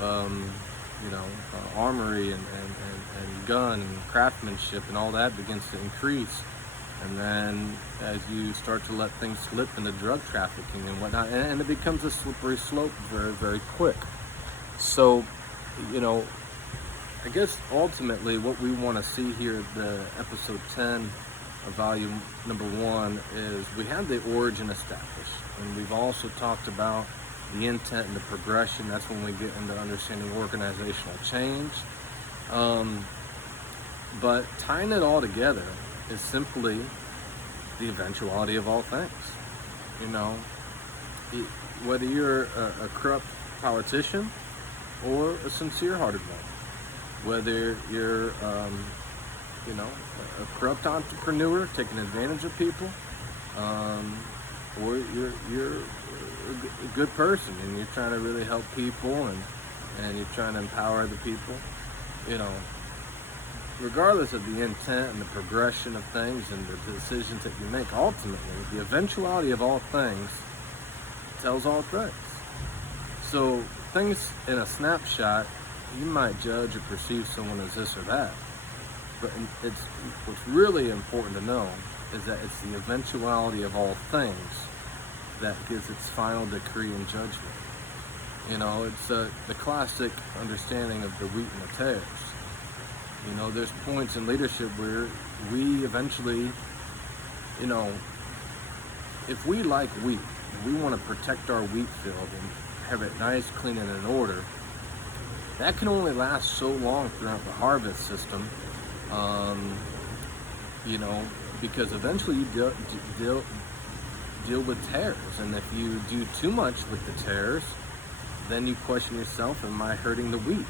of armory and gun and craftsmanship and all that begins to increase. And then as you start to let things slip into drug trafficking and whatnot, and it becomes a slippery slope very, very quick. So, I guess ultimately what we want to see here at the episode 10 of volume number 1 is we have the origin established, and we've also talked about the intent and the progression. That's when we get into understanding organizational change. But tying it all together is simply the eventuality of all things. Whether you're a corrupt politician or a sincere-hearted one, whether you're a corrupt entrepreneur taking advantage of people, or you're a good person and you're trying to really help people and you're trying to empower the people, regardless of the intent and the progression of things and the decisions that you make, ultimately, the eventuality of all things tells all things. So things in a snapshot, you might judge or perceive someone as this or that, but what's really important to know is that it's the eventuality of all things that gives its final decree and judgment. It's the classic understanding of the wheat and the tares. There's points in leadership where we eventually, if we like wheat, we want to protect our wheat field and have it nice, clean, and in order. That can only last so long throughout the harvest system, because eventually you deal with tares. And if you do too much with the tares, then you question yourself, am I hurting the wheat?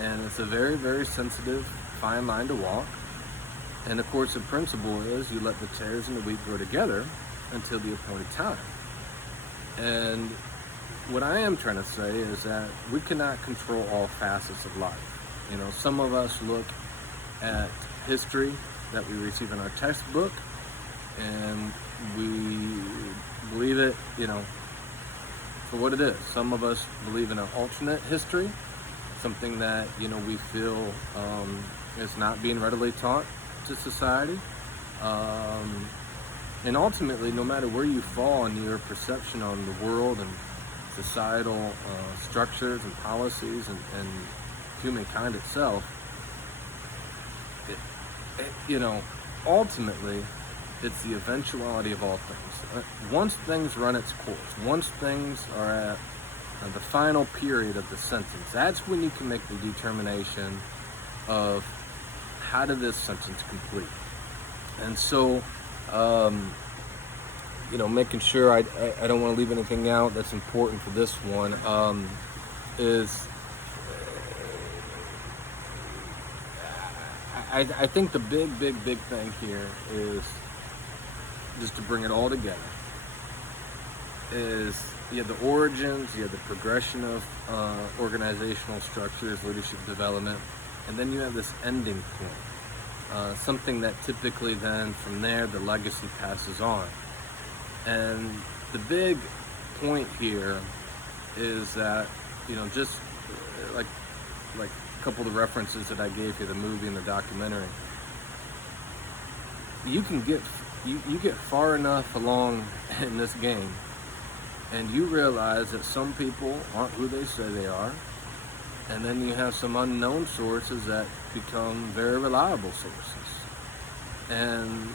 And it's a very, very sensitive, fine line to walk. And of course, the principle is you let the tares and the wheat grow together until the appointed time. And what I am trying to say is that we cannot control all facets of life. Some of us look at history that we receive in our textbook and we believe it, for what it is. Some of us believe in an alternate history, something that we feel is not being readily taught to society, and ultimately, no matter where you fall in your perception on the world and societal structures and policies and humankind itself, ultimately it's the eventuality of all things. Once things run its course, once things are at the final period of the sentence, that's when you can make the determination of how did this sentence complete. And so, making sure I don't want to leave anything out that's important for this one, is I think the big thing here is, just to bring it all together, is you have the origins, you have the progression of organizational structures, leadership development, and then you have this ending point, something that typically then from there the legacy passes on. And the big point here is that, just like a couple of the references that I gave you, the movie and the documentary, you get far enough along in this game and you realize that some people aren't who they say they are, and then you have some unknown sources that become very reliable sources. And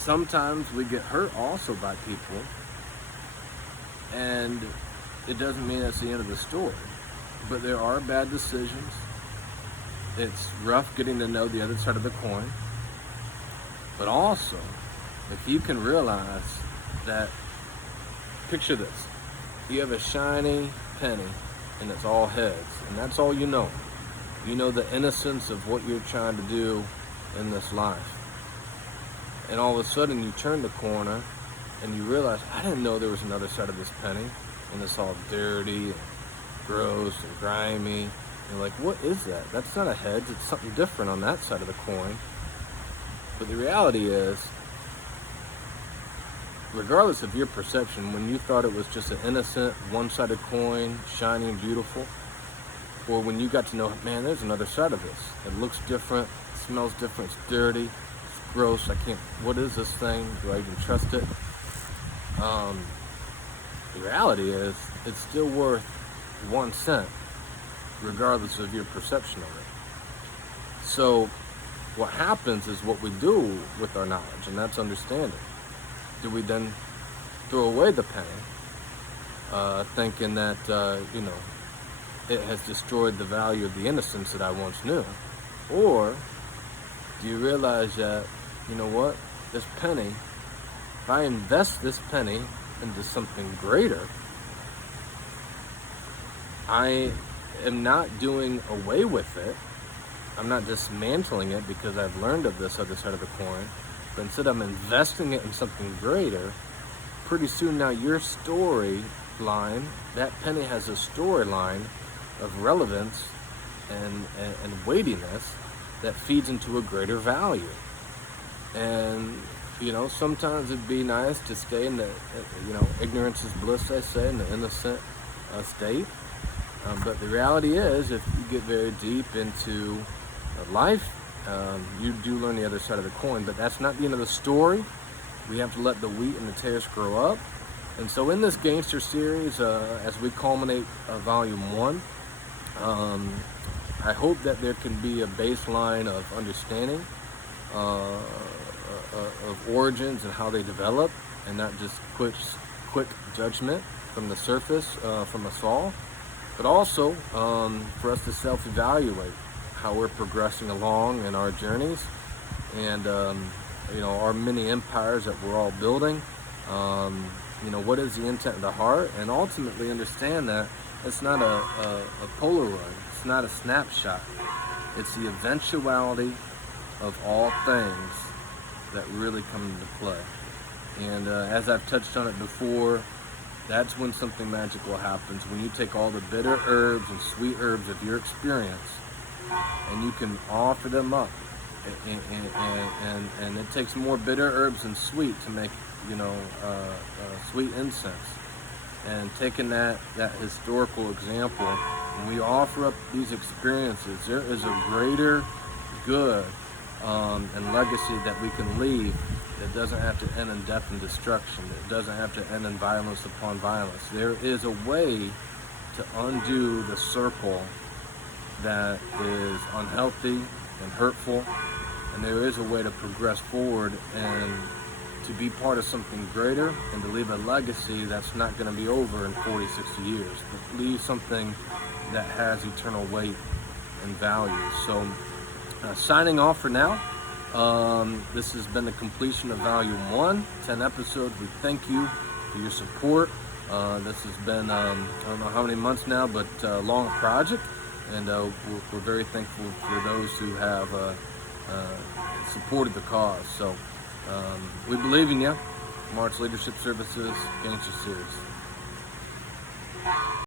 sometimes we get hurt also by people, and it doesn't mean that's the end of the story. But there are bad decisions. It's rough getting to know the other side of the coin. But also, if you can realize that, picture this, you have a shiny penny and it's all heads, and that's all you know. You know the innocence of what you're trying to do in this life. And all of a sudden you turn the corner and you realize, I didn't know there was another side of this penny, and it's all dirty and gross and grimy. You're like, what is that? That's not a heads, it's something different on that side of the coin. But the reality is, regardless of your perception, when you thought it was just an innocent, one-sided coin, shiny and beautiful, or when you got to know, man, there's another side of this. It looks different, it smells different, it's dirty, it's gross, what is this thing? Do I even trust it? The reality is, it's still worth 1 cent, regardless of your perception of it. So what happens is what we do with our knowledge, and that's understanding. Do we then throw away the penny, thinking that, it has destroyed the value of the innocence that I once knew? Or do you realize that, you know what, this penny, if I invest this penny into something greater, I am not doing away with it. I'm not dismantling it because I've learned of this other side of the coin, but instead I'm investing it in something greater. Pretty soon now your storyline, that penny has a storyline of relevance and weightiness that feeds into a greater value. And sometimes it'd be nice to stay in the, ignorance is bliss, they say, in the innocent state. But the reality is, if you get very deep into life, you do learn the other side of the coin, but that's not the end of the story. We have to let the wheat and the tares grow up. And so in this Gangster Series, as we culminate Volume 1, I hope that there can be a baseline of understanding of origins and how they develop, and not just quick judgment from the surface from us all, but also for us to self-evaluate how we're progressing along in our journeys, and our mini empires that we're all building. What is the intent of the heart, and ultimately understand that it's not a Polaroid, it's not a snapshot, it's the eventuality of all things that really come into play. And as I've touched on it before, that's when something magical happens, when you take all the bitter herbs and sweet herbs of your experience and you can offer them up. And it takes more bitter herbs than sweet to make, sweet incense. And taking that historical example, when we offer up these experiences, there is a greater good and legacy that we can leave that doesn't have to end in death and destruction. It doesn't have to end in violence upon violence. There is a way to undo the circle that is unhealthy and hurtful, and there is a way to progress forward and to be part of something greater and to leave a legacy that's not going to be over in 40, 60 years, but leave something that has eternal weight and value. So signing off for now. This has been the completion of Volume 1, 10 episodes. We thank you for your support. This has been, I don't know how many months now, but a long project, and we're very thankful for those who have supported the cause. So we believe in you. March Leadership Services, Gangsta Series.